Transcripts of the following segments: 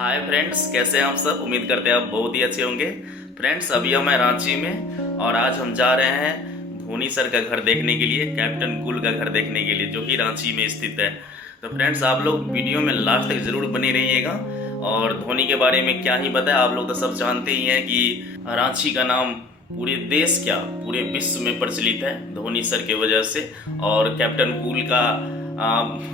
Hi friends, कैसे हैं आप सब। उम्मीद करते हैं आप बहुत ही अच्छे होंगे। फ्रेंड्स, अभी हम हैं रांची में और आज हम जा रहे हैं धोनी सर का घर देखने के लिए, कैप्टन कूल का घर देखने के लिए, जो कि रांची में स्थित है। तो फ्रेंड्स, आप लोग वीडियो में लास्ट तक जरूर बने रहिएगा। और धोनी के बारे में क्या ही बताएं, आप लोग तो सब जानते ही हैं कि रांची का नाम पूरे देश क्या पूरे विश्व में प्रचलित है धोनी सर की वजह से। और कैप्टन कूल का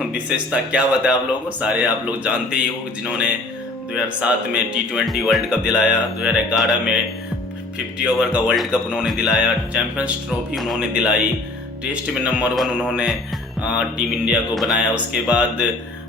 विशेषता क्या बताए आप लोगों को, सारे आप लोग जानते ही हो। जिन्होंने 2007 में T20 वर्ल्ड कप दिलाया, 2011 में 50 ओवर का वर्ल्ड कप उन्होंने दिलाया, चैंपियंस ट्रॉफी उन्होंने दिलाई, टेस्ट में नंबर 1 उन्होंने टीम इंडिया को बनाया। उसके बाद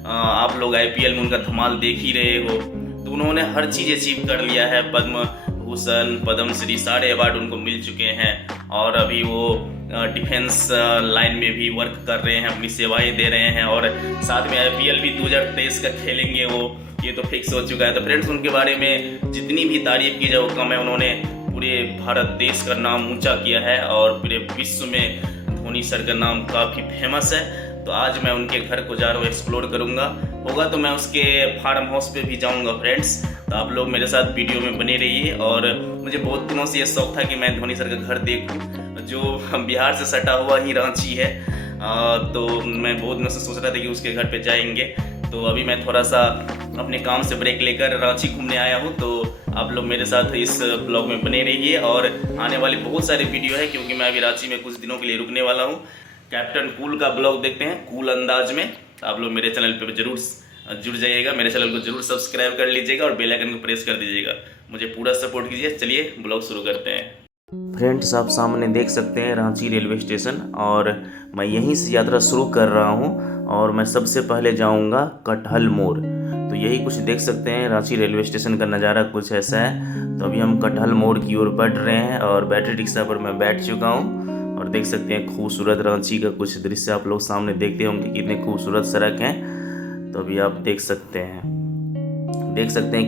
आप लोग IPL में उनका धमाल देख ही रहे हो। तो उन्होंने हर चीज़ अचीव कर लिया है, पद्म भूषण, पद्मश्री, सारे अवार्ड उनको मिल चुके हैं। और अभी वो डिफेंस लाइन में भी वर्क कर रहे हैं, अपनी सेवाएं दे रहे हैं। और साथ में IPL भी 2023 का खेलेंगे वो, ये तो फिक्स हो चुका है। तो फ्रेंड्स, उनके बारे में जितनी भी तारीफ की जाए वो कम है। उन्होंने पूरे भारत देश का नाम ऊंचा किया है और पूरे विश्व में धोनी सर का नाम काफ़ी फेमस है। तो आज मैं उनके घर को जा रहा हूँ, एक्सप्लोर करूँगा। होगा तो मैं उसके फार्म हाउस पे भी जाऊँगा फ्रेंड्स। तो आप लोग मेरे साथ वीडियो में बने रहिए। और मुझे बहुत दिनों से ये शौक था कि मैं धोनी सर का घर देखूँ, जो बिहार से सटा हुआ ही रांची है। तो मैं बहुत दिनों से सोच रहा था कि उसके घर पे जाएंगे। तो अभी मैं थोड़ा सा अपने काम से ब्रेक लेकर रांची घूमने आया हूँ। तो आप लोग मेरे साथ इस ब्लॉग में बने रहिए। और आने वाली बहुत सारे वीडियो है, क्योंकि मैं अभी रांची में कुछ दिनों के लिए रुकने वाला हूँ। कैप्टन कूल का ब्लॉग देखते हैं कूल अंदाज में। आप लोग मेरे चैनल पे जरूर जुड़ जाइएगा, मेरे चैनल को जरूर सब्सक्राइब कर लीजिएगा और बेल आइकन को प्रेस कर दीजिएगा। मुझे पूरा सपोर्ट कीजिए। चलिए ब्लॉग शुरू करते हैं। फ्रेंड्स, आप सामने देख सकते हैं रांची रेलवे स्टेशन, और मैं यहीं से यात्रा शुरू कर रहा हूँ। और मैं सबसे पहले जाऊँगा कटहल मोड़। तो यही कुछ देख सकते हैं, रांची रेलवे स्टेशन का नज़ारा कुछ ऐसा है। तो अभी हम कटहल मोड़ की ओर बढ़ रहे हैं और बैटरी रिक्शा पर मैं बैठ चुका हूँ। और देख सकते हैं खूबसूरत रांची का कुछ दृश्य आप लोग सामने देखते होंगे, कितने खूबसूरत सड़क हैं। तो अभी आप देख सकते हैं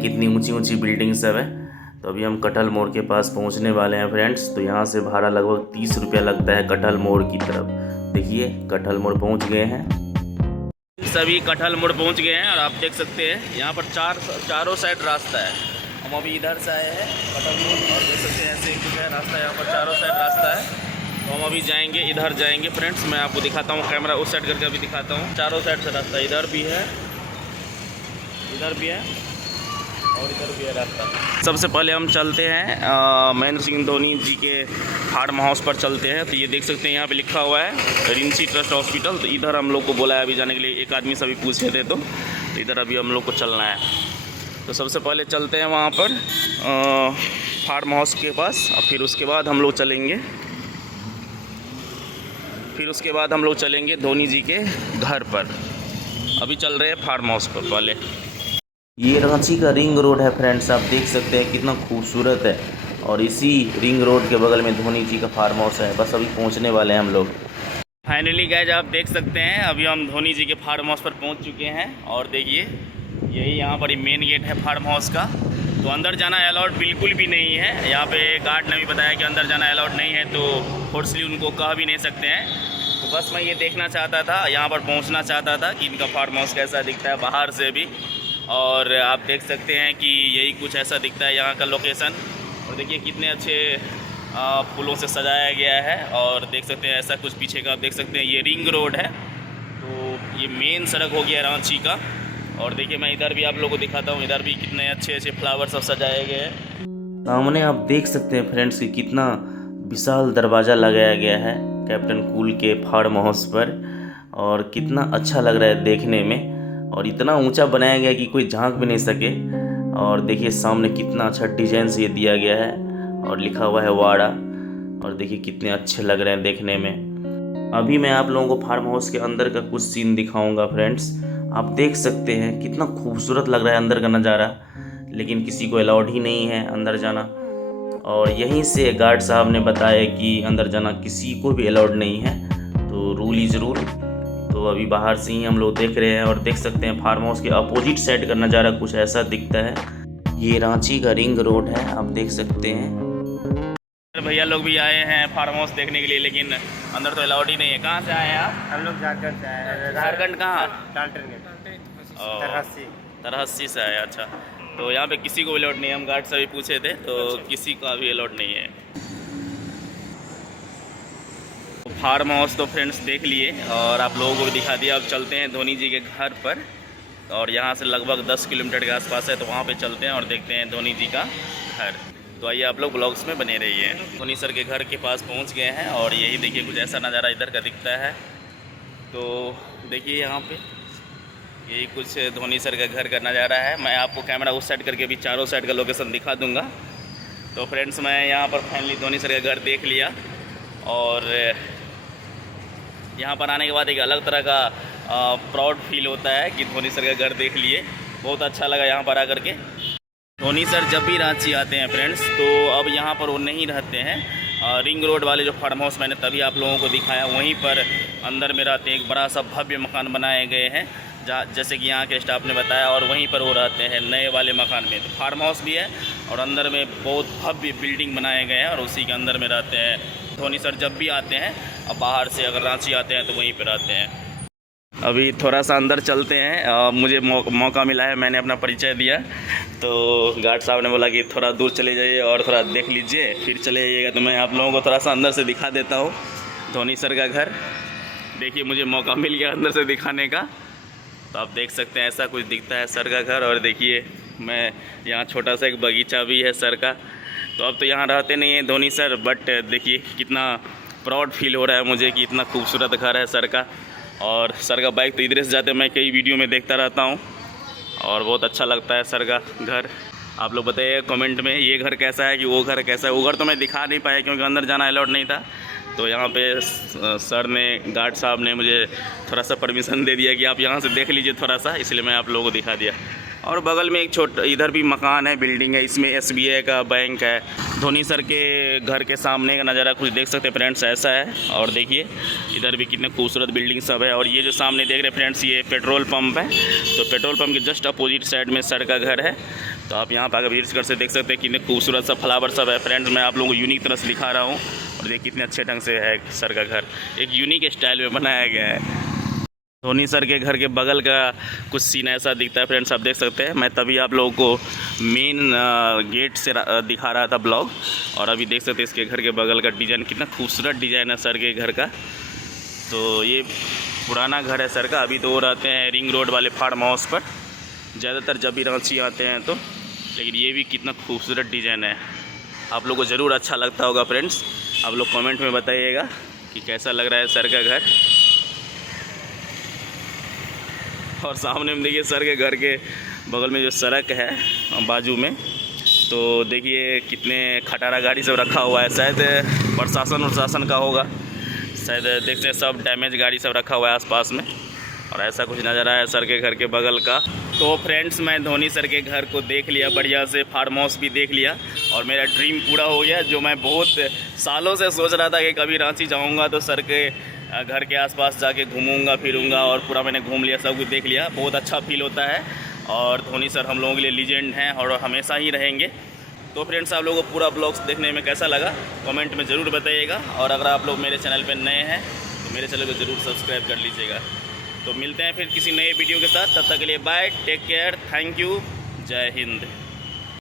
कितनी ऊंची ऊंची बिल्डिंग सब है। तो अभी हम कटहल मोड़ के पास पहुंचने वाले हैं फ्रेंड्स। तो यहाँ से भाड़ा लगभग 30 रुपया लगता है कटहल मोड़ की तरफ। देखिए कटहल मोड़ पहुँच गए हैं, सभी कटहल मोड़ पहुँच गए हैं। और आप देख सकते हैं यहाँ पर चारों साइड रास्ता है। हम अभी इधर से आए हैं कटहल मोड़, और देख सकते हैं ऐसे कुछ है रास्ता, यहाँ पर चारों साइड रास्ता है। तो हम अभी जाएंगे, इधर जाएंगे फ्रेंड्स। मैं आपको दिखाता हूँ, कैमरा उस साइड करके अभी दिखाता हूँ। चारों साइड से रास्ता, इधर भी है, इधर भी है और इधर भी है रास्ता। सबसे पहले हम चलते हैं महेंद्र सिंह धोनी जी के फार्म हाउस पर चलते हैं। तो ये देख सकते हैं यहाँ पे लिखा हुआ है रिंची ट्रस्ट हॉस्पिटल। तो इधर हम लोग को बोला है अभी जाने के लिए। एक आदमी से अभी पूछे थे, तो इधर अभी हम लोग को चलना है। तो सबसे पहले चलते हैं वहाँ पर फार्म हाउस के पास, और फिर उसके बाद हम लोग चलेंगे धोनी जी के घर पर। अभी चल रहे हैं फार्म हाउस पर पहले। ये रांची का रिंग रोड है फ्रेंड्स, आप देख सकते हैं कितना खूबसूरत है। और इसी रिंग रोड के बगल में धोनी जी का फार्म हाउस है। बस अभी पहुंचने वाले हैं हम लोग। फाइनली गाइस, आप देख सकते हैं अभी हम धोनी जी के फार्म हाउस पर पहुंच चुके हैं। और देखिए यही यहाँ पर मेन गेट है फार्म हाउस का। तो अंदर जाना अलाउड बिल्कुल भी नहीं है। यहाँ पे गार्ड ने भी बताया कि अंदर जाना अलाउड नहीं है, तो फोर्सली उनको कह भी नहीं सकते हैं। तो बस मैं ये देखना चाहता था, यहाँ पर पहुँचना चाहता था कि इनका फार्म हाउस कैसा दिखता है बाहर से भी। और आप देख सकते हैं कि यही कुछ ऐसा दिखता है यहाँ का लोकेशन। और देखिए कितने अच्छे फूलों से सजाया गया है। और देख सकते हैं ऐसा कुछ पीछे का, आप देख सकते हैं ये रिंग रोड है। तो ये मेन सड़क हो गया रांची का। और देखिए मैं इधर भी आप लोगों को दिखाता हूँ, इधर भी कितने अच्छे अच्छे फ्लावर सब सजाए गए हैं। सामने आप देख सकते हैं फ्रेंड्स कि कितना विशाल दरवाज़ा लगाया गया है कैप्टन कूल के फार्म हाउस पर। और कितना अच्छा लग रहा है देखने में। और इतना ऊंचा बनाया गया कि कोई झांक भी नहीं सके। और देखिए सामने कितना अच्छा डिजाइन से ये दिया गया है और लिखा हुआ है वाड़ा। और देखिए कितने अच्छे लग रहे हैं देखने में। अभी मैं आप लोगों को फार्म हाउस के अंदर का कुछ सीन दिखाऊंगा फ्रेंड्स। आप देख सकते हैं कितना खूबसूरत लग रहा है अंदर का नज़ारा, लेकिन किसी को अलाउड ही नहीं है अंदर जाना। और यहीं से गार्ड साहब ने बताया कि अंदर जाना किसी को भी अलाउड नहीं है, तो रूल इज़ रूल। तो अभी बाहर से ही हम लोग देख रहे हैं। और देख सकते हैं फार्म हाउस के अपोजिट साइड का नज़ारा कुछ ऐसा दिखता है। ये रांची का रिंग रोड है, आप देख सकते हैं। भैया लोग भी आए हैं फार्म हाउस देखने के लिए, लेकिन अंदर तो अलाउड ही नहीं है। कहाँ से आए हैं आप? हम लोग झारखंड से आए हैं। झारखंड कहाँ? तरहस्सी तरहस्सी से आए। अच्छा, तो यहाँ पे किसी को अलाउड नहीं है। हम गार्ड से भी पूछे थे तो किसी का भी अलाउड नहीं है। फार्म हाउस तो फ्रेंड्स देख लिए और आप लोगों को भी दिखा दिया। अब चलते हैं धोनी जी के घर पर, और यहाँ से लगभग 10 किलोमीटर के आसपास है, तो वहाँ पे चलते हैं और देखते हैं धोनी जी का घर। तो आइए आप लोग ब्लॉग्स में बने रहिए। धोनी सर के घर के पास पहुँच गए हैं और यही देखिए कुछ ऐसा नज़ारा इधर का दिखता है। तो देखिए यहाँ पे यही कुछ धोनी सर के घर का नज़ारा है। मैं आपको कैमरा उस साइड करके भी चारों साइड का लोकेशन दिखा दूँगा। तो फ्रेंड्स मैं यहाँ पर फाइनली धोनी सर का घर देख लिया, और यहाँ पर आने के बाद एक अलग तरह का प्राउड फील होता है कि धोनी सर का घर देख लिए। बहुत अच्छा लगा यहाँ पर आकर के। धोनी सर जब भी रांची आते हैं फ्रेंड्स, तो अब यहाँ पर वो नहीं रहते हैं। रिंग रोड वाले जो फार्म हाउस मैंने तभी आप लोगों को दिखाया, वहीं पर अंदर में रहते हैं। एक बड़ा सा भव्य मकान बनाए गए हैं जैसे कि यहाँ के स्टाफ ने बताया, और वहीं पर वो रहते हैं नए वाले मकान में। तो फार्म हाउस भी है और अंदर में बहुत भव्य बिल्डिंग बनाए गए हैं और उसी के अंदर में रहते हैं धोनी सर जब भी आते हैं। अब बाहर से अगर रांची आते हैं तो वहीं पर रहते हैं। अभी थोड़ा सा अंदर चलते हैं। मुझे मौका मिला है, मैंने अपना परिचय दिया, तो गार्ड साहब ने बोला कि थोड़ा दूर चले जाइए और थोड़ा देख लीजिए फिर चले जाइएगा। तो मैं आप लोगों को थोड़ा सा अंदर से दिखा देता हूँ धोनी सर का घर। देखिए मुझे मौका मिल गया अंदर से दिखाने का। तो आप देख सकते हैं ऐसा कुछ दिखता है सर का घर। और देखिए मैं यहाँ छोटा सा एक बगीचा भी है सर का। तो अब तो यहाँ रहते नहीं हैं धोनी सर, बट देखिए कितना प्राउड फील हो रहा है मुझे कि इतना खूबसूरत घर है सर का। और सर का बाइक तो इधर से जाते मैं कई वीडियो में देखता रहता हूँ और बहुत अच्छा लगता है सर का घर। आप लोग बताइए कमेंट में ये घर कैसा है कि वो घर कैसा है। वो घर तो मैं दिखा नहीं पाया क्योंकि अंदर जाना अलाउड नहीं था। तो यहाँ पे सर ने, गार्ड साहब ने मुझे थोड़ा सा परमिशन दे दिया कि आप यहाँ से देख लीजिए थोड़ा सा, इसलिए मैं आप लोगों को दिखा दिया। और बगल में एक छोटा इधर भी मकान है, बिल्डिंग है, इसमें SBI का बैंक है। धोनी सर के घर के सामने का नज़ारा कुछ देख सकते हैं फ्रेंड्स, ऐसा है। और देखिए इधर भी कितने खूबसूरत बिल्डिंग सब है। और ये जो सामने देख रहे हैं फ्रेंड्स, ये पेट्रोल पंप है। तो पेट्रोल पंप के जस्ट अपोजिट साइड में सर का घर है। तो आप यहाँ पर आकर विजिट कर से देख सकते हैं कितने खूबसूरत सा फ्लावर सब है फ्रेंड्स। मैं आप लोगों को यूनिक तरह से दिखा रहा हूँ। और देखिए कितने अच्छे ढंग से है सर का घर, एक यूनिक स्टाइल में बनाया गया है। धोनी सर के घर के बगल का कुछ सीन ऐसा दिखता है फ्रेंड्स, आप देख सकते हैं। मैं तभी आप लोगों को मेन गेट से दिखा रहा था ब्लॉग। और अभी देख सकते हैं इसके घर के बगल का डिज़ाइन, कितना खूबसूरत डिज़ाइन है सर के घर का। तो ये पुराना घर है सर का। अभी तो वो रहते हैं रिंग रोड वाले फार्म हाउस पर ज़्यादातर जब भी रांची आते हैं तो। लेकिन ये भी कितना खूबसूरत डिज़ाइन है, आप लोग को ज़रूर अच्छा लगता होगा फ्रेंड्स। आप लोग कमेंट में बताइएगा कि कैसा लग रहा है सर का घर। और सामने में देखिए सर के घर के बगल में जो सड़क है बाजू में, तो देखिए कितने खटारा गाड़ी सब रखा हुआ है। शायद प्रशासन का होगा, शायद देखते हैं सब डैमेज गाड़ी सब रखा हुआ है आसपास में। और ऐसा कुछ नज़र आया सर के घर के बगल का। तो फ्रेंड्स मैं धोनी सर के घर को देख लिया बढ़िया से, फार्म हाउस भी देख लिया, और मेरा ड्रीम पूरा हो गया। जो मैं बहुत सालों से सोच रहा था कि कभी रांची जाऊंगा तो सर के घर के आसपास जाके घूमूंगा फिरूंगा, और पूरा मैंने घूम लिया, सब कुछ देख लिया। बहुत अच्छा फील होता है। और धोनी सर हम लोगों के लिए लीजेंड हैं और हमेशा ही रहेंगे। तो फ्रेंड्स आप लोगों को पूरा ब्लॉग्स देखने में कैसा लगा कमेंट में ज़रूर बताइएगा। और अगर आप लोग मेरे चैनल पर नए हैं तो मेरे चैनल को ज़रूर सब्सक्राइब कर लीजिएगा। तो मिलते हैं फिर किसी नए वीडियो के साथ, तब तक के लिए bye, take care, thank you, जय हिंद।